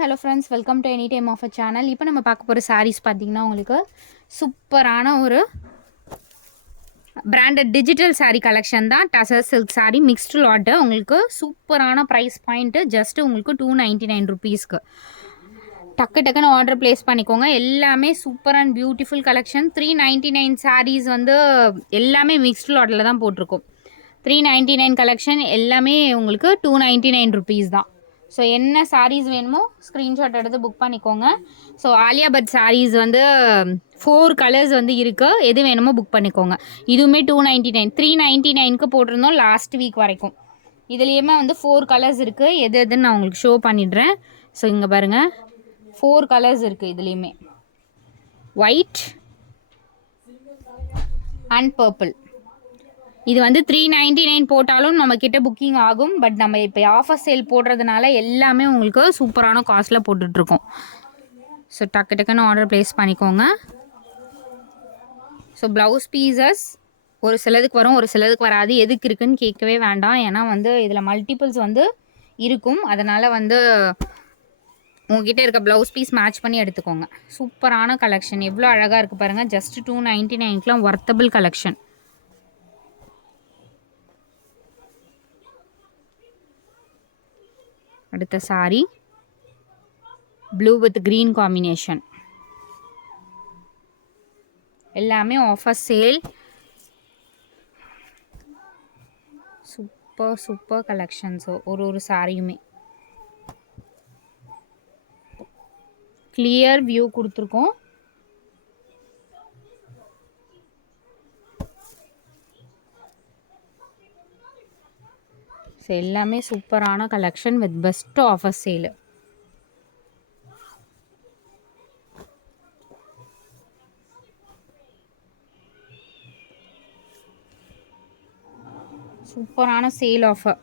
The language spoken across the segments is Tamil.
Hello friends, welcome to any time of a channel. இப்போ நம்ம பார்க்க போகிற சாரீஸ் பார்த்தீங்கன்னா உங்களுக்கு சூப்பரான ஒரு பிராண்டட் டிஜிட்டல் சாரீ கலெக்ஷன் தான். Tussar silk sari mixed lot. உங்களுக்கு சூப்பரான ப்ரைஸ் பாயிண்ட்டு ஜஸ்ட்டு உங்களுக்கு 299 ருபீஸ்க்கு. டக்குன்னு ஆர்டர் ப்ளேஸ் பண்ணிக்கோங்க. எல்லாமே super and beautiful collection. 399 sarees வந்து எல்லாமே மிக்ஸ்டு லாட்டில் தான் போட்டிருக்கோம். 399 கலெக்ஷன் எல்லாமே உங்களுக்கு 299 ருபீஸ் தான். ஸோ என்ன சாரீஸ் வேணுமோ ஸ்க்ரீன்ஷாட் எடுத்து புக் பண்ணிக்கோங்க. ஸோ ஆலியா பட் சாரீஸ் வந்து 4 கலர்ஸ் வந்து இருக்குது. எது வேணுமோ புக் பண்ணிக்கோங்க. இதுவுமே 299 399க்கு போட்டிருந்தோம் லாஸ்ட் வீக் வரைக்கும். இதுலேயுமே வந்து 4 கலர்ஸ் இருக்குது. எது எதுன்னு நான் உங்களுக்கு ஷோ பண்ணிடுறேன். ஸோ இங்கே பாருங்கள், 4 கலர்ஸ் இருக்குது இதுலேயுமே. White and purple. இது வந்து 399 போட்டாலும் நம்மக்கிட்ட புக்கிங் ஆகும். பட் நம்ம இப்போ ஆஃபர் சேல் போடுறதுனால எல்லாமே உங்களுக்கு சூப்பரான காஸ்ட்டில் போட்டுட்ருக்கோம். ஸோ டக்குன்னு ஆர்டர் ப்ளேஸ் பண்ணிக்கோங்க. ஸோ ப்ளவுஸ் பீசஸ் ஒரு சிலதுக்கு வரும், ஒரு சிலதுக்கு வராது. எதுக்கு இருக்குதுன்னு கேட்கவே வேண்டாம். ஏன்னா வந்து இதில் மல்டிபிள்ஸ் வந்து இருக்கும். அதனால் வந்து உங்ககிட்ட இருக்க ப்ளவுஸ் பீஸ் மேட்ச் பண்ணி எடுத்துக்கோங்க. சூப்பரான கலெக்ஷன், எவ்வளோ அழகாக இருக்குது பாருங்கள். Just 299க்குலாம் worthable collection. அடுத்த sorry blue with green combination. எல்லாமே ஆஃபர் சேல். Super collections. ஒரு சாரியுமே கிளியர் வியூ கொடுத்துருக்கோம். ஸோ எல்லாமே சூப்பரான collection with best offer sale. சூப்பரான சேல் ஆஃபர்.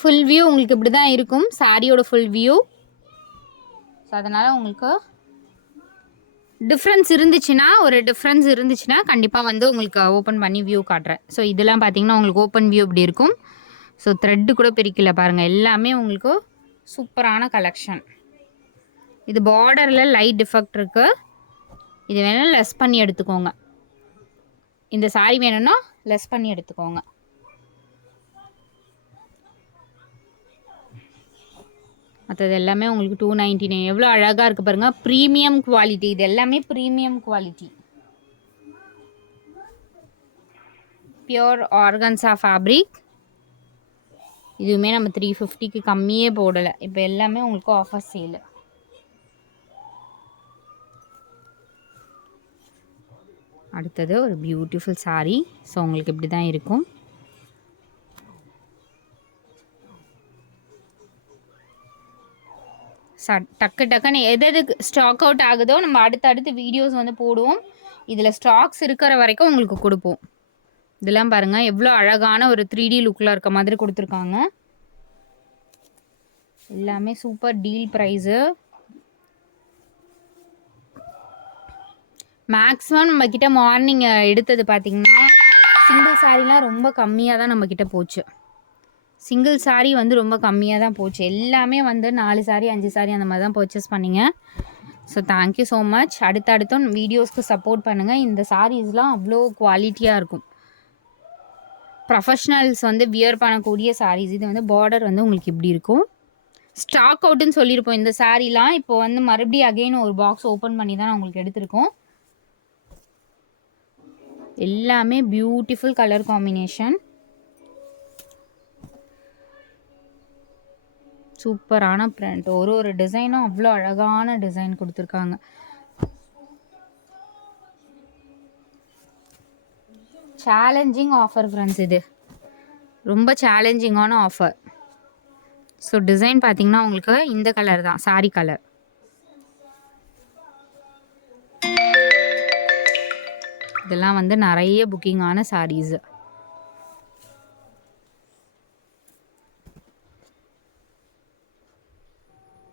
ஃபுல் வியூ உங்களுக்கு இப்படி தான் இருக்கும், சாரியோட ஃபுல் வியூ. ஸோ அதனால் உங்களுக்கு டிஃப்ரென்ஸ் இருந்துச்சுன்னா கண்டிப்பாக வந்து உங்களுக்கு ஓப்பன் பண்ணி வியூ காட்டுறேன். ஸோ இதெல்லாம் பார்த்தீங்கன்னா உங்களுக்கு ஓப்பன் வியூ இப்படி இருக்கும். ஸோ த்ரெட்டு கூட பிரிக்கல பாருங்கள். எல்லாமே உங்களுக்கு சூப்பரான கலெக்ஷன். இது பார்டரில் லைட் டிஃபெக்ட் இருக்குது. இது வேணால் லெஸ் பண்ணி எடுத்துக்கோங்க. இந்த சாரி வேணும்னா லெஸ் பண்ணி எடுத்துக்கோங்க. மற்றது எல்லாமே உங்களுக்கு 299. எவ்வளோ அழகாக இருக்குது பாருங்கள். Premium quality. இது எல்லாமே premium quality. Pure organza fabric. இதுவுமே நம்ம 350க்கு கம்மியே போடலை. இப்போ எல்லாமே உங்களுக்கு ஆஃபர் சேல். அடுத்தது ஒரு பியூட்டிஃபுல் சாரீ. ஸோ உங்களுக்கு இப்படி தான் இருக்கும். டக்குன்னு எது ஸ்டாக் அவுட் ஆகுதோ நம்ம அடுத்தடுத்து வீடியோஸ் வந்து போடுவோம். இதில் ஸ்டாக்ஸ் இருக்கிற வரைக்கும் உங்களுக்கு கொடுப்போம். இதெல்லாம் பாருங்கள், எவ்வளோ அழகான ஒரு 3D லுக்கில் இருக்க மாதிரி கொடுத்துருக்காங்க. எல்லாமே சூப்பர் டீல் ப்ரைஸு. மேக்ஸிமம் நம்மக்கிட்ட மார்னிங் எடுத்தது பார்த்திங்கன்னா சிங்கிள் சாரீலாம் ரொம்ப கம்மியாக தான் நம்மக்கிட்ட போச்சு. சிங்கிள் சாரீ வந்து ரொம்ப கம்மியாக தான் போச்சு. எல்லாமே வந்து 4 சாரீ 5 சாரீ அந்த மாதிரி தான் பர்ச்சேஸ் பண்ணிங்க. So thank you so much. அடுத்தடுத்தும் வீடியோஸ்க்கு சப்போர்ட் பண்ணுங்கள். இந்த சாரீஸ்லாம் அவ்வளோ குவாலிட்டியாக இருக்கும். ப்ரொஃபஷ்னல்ஸ் வந்து வியர் பண்ணக்கூடிய சாரீஸ். இது வந்து பார்டர் வந்து உங்களுக்கு இப்படி இருக்கும். ஸ்டாக் அவுட்டுன்னு சொல்லியிருப்போம் இந்த சாரீலாம். இப்போ வந்து மறுபடியும் அகெயின் ஒரு பாக்ஸ் ஓப்பன் பண்ணி தான் நான் உங்களுக்கு எடுத்திருக்கோம். எல்லாமே பியூட்டிஃபுல் கலர் காம்பினேஷன். சூப்பரான பிரிண்ட். ஒரு டிசைனும் அவ்வளோ அழகான டிசைன் கொடுத்துருக்காங்க. Challenging offer friends. இது ரொம்ப சேலஞ்சிங்கான ஆஃபர். ஸோ டிசைன் பார்த்தீங்கன்னா உங்களுக்கு இந்த கலர் தான், சாரி கலர். இதெல்லாம் வந்து நிறைய புக்கிங்கான சாரீஸு.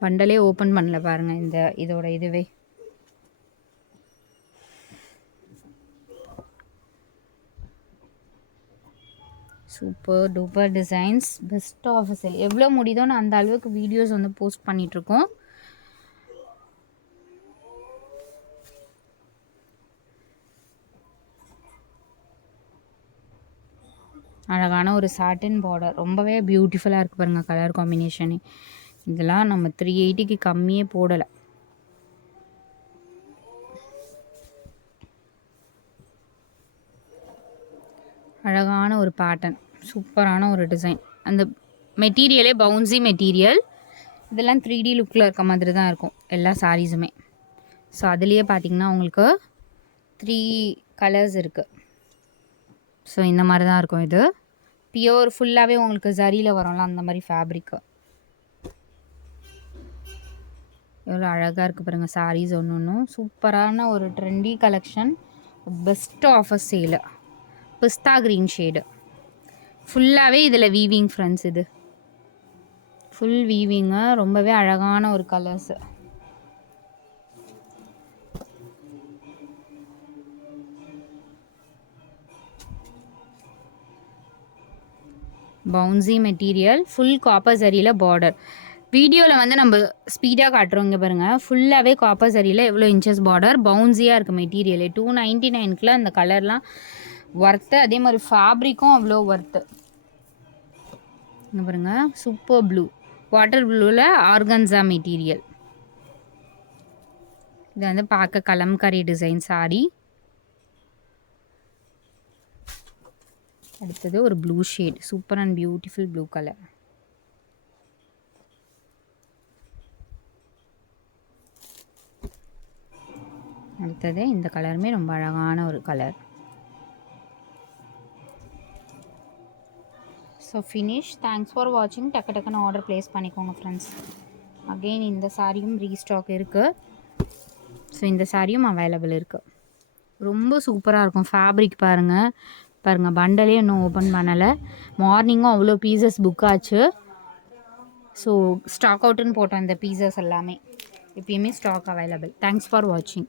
பண்டலே ஓப்பன் பண்ணல பாருங்கள். இதோட இதுவே super duper designs, best offer sale. எவ்வளோ முடியுதோ நான் அந்த அளவுக்கு வீடியோஸ் வந்து போஸ்ட் பண்ணிகிட்ருக்கோம். அழகான ஒரு சாட்டின் பார்டர், ரொம்பவே பியூட்டிஃபுல்லாக இருக்குது பாருங்கள் கலர் காம்பினேஷனு. இதெல்லாம் நம்ம 380க்கு கம்மியே போடலை. அழகான ஒரு பேட்டர்ன், சூப்பரான ஒரு டிசைன். அந்த மெட்டீரியலே பவுன்சி மெட்டீரியல். இதெல்லாம் 3D லுக்கில் இருக்க மாதிரி தான் இருக்கும் எல்லா சாரீஸுமே. ஸோ அதுலேயே பார்த்திங்கன்னா உங்களுக்கு 3 கலர்ஸ் இருக்குது. ஸோ இந்த மாதிரி தான் இருக்கும். இது பியோர் ஃபுல்லாகவே உங்களுக்கு ஜரியில் வரும்ல அந்த மாதிரி ஃபேப்ரிக்கு. எவ்வளோ அழகாக இருக்குது பாருங்கள் சாரீஸ் ஒன்று ஒன்றும். சூப்பரான ஒரு trendy collection, best offer sale. பிஸ்தா க்ரீன் ஷேடு ஃபுல்லாகவே இதில் வீவிங் ஃப்ரெண்ட்ஸ். இது ஃபுல் வீவிங்கு, ரொம்பவே அழகான ஒரு colours. Bouncy material, full copper சரியில் பார்டர். வீடியோவில் வந்து நம்ம ஸ்பீடாக காட்டுறோம். இங்கே பாருங்கள் ஃபுல்லாகவே காப்பர் சரியில் எவ்வளோ இன்ச்சஸ் பார்டர், பவுன்ஸியாக இருக்குது மெட்டீரியல். 299க்குள்ள அந்த கலர்லாம் ஒர்த்து. அதே மாதிரி ஃபேப்ரிக்கும் அவ்வளோ ஒர்த்து. இங்கே பாருங்கள் சூப்பர் ப்ளூ, வாட்டர் ப்ளூவில் ஆர்கன்ஸா மெட்டீரியல். இது வந்து பார்க்க கலம்கரி டிசைன் சாரி. அடுத்தது ஒரு blue shade, super and beautiful blue colour. அடுத்தது இந்த கலருமே ரொம்ப அழகான ஒரு colour. So finish. Thanks for வாட்சிங். டக்குன்னு ஆர்டர் ப்ளேஸ் பண்ணிக்கோங்க ஃப்ரெண்ட்ஸ். அகெயின் இந்த சாரியும் ரீஸ்டாக் இருக்குது. ஸோ இந்த சாரியும் அவைலபிள் இருக்குது. ரொம்ப சூப்பராக இருக்கும். ஃபேப்ரிக் பாருங்கள் பண்டலே இன்னும் ஓப்பன் பண்ணலை. மார்னிங்கும் அவ்வளோ பீசஸ் புக் ஆச்சு. ஸோ ஸ்டாக் அவுட்டுன்னு போட்டோம் இந்த பீசஸ் எல்லாமே. எப்பயுமே ஸ்டாக் அவைலபிள். தேங்க்ஸ் ஃபார் வாட்சிங்.